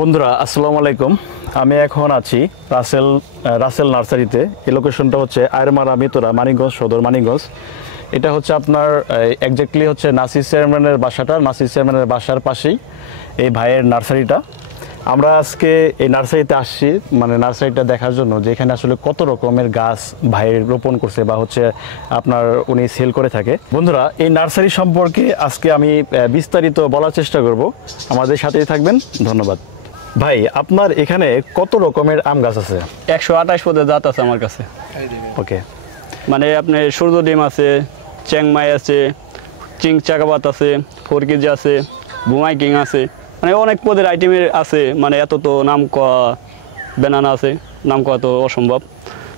বন্ধুরা আসসালামু আলাইকুম। আমি এখন আছি রাসেল নার্সারিতে। এই লোকেশনটা হচ্ছে আয়রমারা মিতরা মানিকগঞ্জ সদর মানিকগঞ্জ। এটা হচ্ছে আপনার একজ্যাক্টলি হচ্ছে নাসির চেয়ারম্যানের বাসার পাশেই এই ভাইয়ের নার্সারিটা। আমরা আজকে এই নার্সারিতে আসছি, মানে নার্সারিটা দেখার জন্য যে এখানে আসলে কত রকমের গাছ ভাইয়ের রোপণ করছে বা হচ্ছে আপনার উনি সেল করে থাকে। বন্ধুরা, এই নার্সারি সম্পর্কে আজকে আমি বিস্তারিত বলার চেষ্টা করব, আমাদের সাথেই থাকবেন। ধন্যবাদ। ভাই, আপনার এখানে কত রকমের আম গাছ আছে? 128 পদের জাত আছে আমার কাছে। ওকে, মানে আপনার সূর্য ডিম আছে, চ্যাংমাই আছে, চিং চাকাবাত আছে, ফোরকেজি আছে, বুমাই কিং আছে, মানে অনেক পদের আইটেমের আছে। মানে এত তো নাম কয়া বেনানা আছে, নাম কয়া তো অসম্ভব।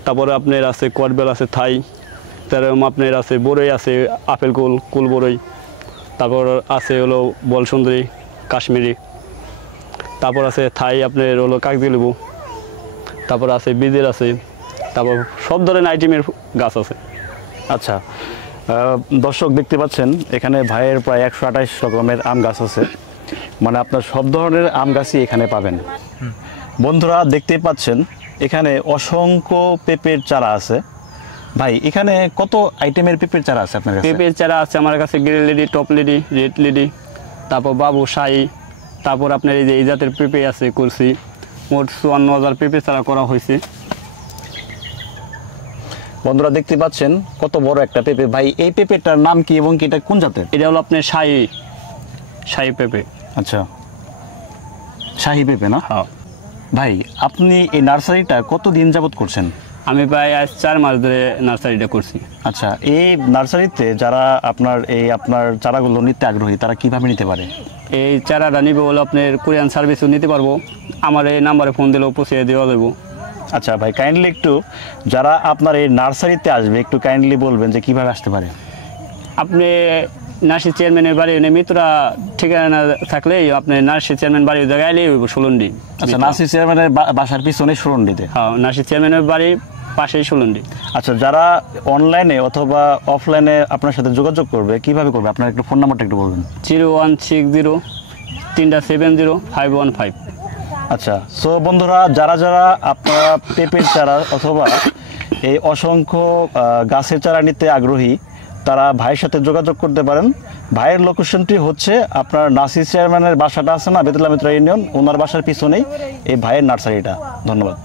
তারপরে আপনার আছে কোয়াটবেল আছে, থাই, তারপর আপনার আছে বড়ই আছে, আপেল কুল বড়ই, তারপর আছে হলো বল সুন্দরী কাশ্মীরি, তারপর আছে থাই আপনার হলো কাগজি লেবু, তারপর আছে বীজের আছে, তারপর সব ধরনের আইটেমের গাছ আছে। আচ্ছা, দর্শক দেখতে পাচ্ছেন এখানে ভাইয়ের প্রায় 128 রকমের আম গাছ আছে, মানে আপনার সব ধরনের আম গাছই এখানে পাবেন। বন্ধুরা দেখতেই পাচ্ছেন এখানে অসংখ্য পেঁপের চারা আছে। ভাই, এখানে কত আইটেমের পেঁপের চারা আছে আপনার কাছে? পেঁপের চারা আছে আমার কাছে green Lidi, top Lidi, red Lidi, তারপর বাবু শাহী, তারপর আপনার এই যে এই জাতের পেঁপে আছে করছি। মোট 54,000 পেঁপে চারা করা হয়েছে। বন্ধুরা দেখতে পাচ্ছেন কত বড় একটা পেঁপে। ভাই, এই পেঁপেটার নাম কি এবং এটা কোন জাতের? এটা হলো আপনার শাহী পেঁপে। আচ্ছা, শাহী পেঁপে না? হ্যাঁ। ভাই, আপনি এই নার্সারিটা কত দিন যাবত করছেন? আমি প্রায় আজ 4 মাস ধরে নার্সারিটা করছি। আচ্ছা, এই নার্সারিতে যারা আপনার চারাগুলো নিতে আগ্রহী তারা কিভাবে নিতে পারে? এই চারাটা নিবে হলো আপনার কোরিয়ান সার্ভিসও নিতে পারবো, আমার এই নাম্বারে ফোন দিলেও পৌঁছে দেওয়া যাবো। আচ্ছা ভাই, কাইন্ডলি একটু যারা আপনার এই নার্সারিতে আসবে একটু কাইন্ডলি বলবেন যে কিভাবে আসতে পারে। আপনি নার্সি চেয়ারম্যানের বাড়ি মিত্রা ঠিকানা থাকলেই আপনি নার্সি চেয়ারম্যান বাড়ির জায়গায় এলেই সুলন্ডি। আচ্ছা, নার্সি চেয়ারম্যানের বাসার পিছনে সুরন্ডিতে? হ্যাঁ, নার্সি চেয়ারম্যানের বাড়ির পাশেই সুলন্ডি। আচ্ছা, যারা অনলাইনে অথবা অফলাইনে আপনার সাথে যোগাযোগ করবে কিভাবে করবে? আপনার একটু ফোন নাম্বারটা একটু বলবেন। 0160-370-515। আচ্ছা, সো বন্ধুরা, যারা আপনারা পেঁপের চারা অথবা এই অসংখ্য গাছের চারা নিতে আগ্রহী তারা ভাইয়ের সাথে যোগাযোগ করতে পারেন। ভাইয়ের লোকেশনটি হচ্ছে আপনার নাসির চেয়ারম্যানের বাসাটা আছে না, বেতুল্লাহ মিত্রা ইউনিয়ন, ওনার বাসার পিছনেই এই ভাইয়ের নার্সারিটা। ধন্যবাদ।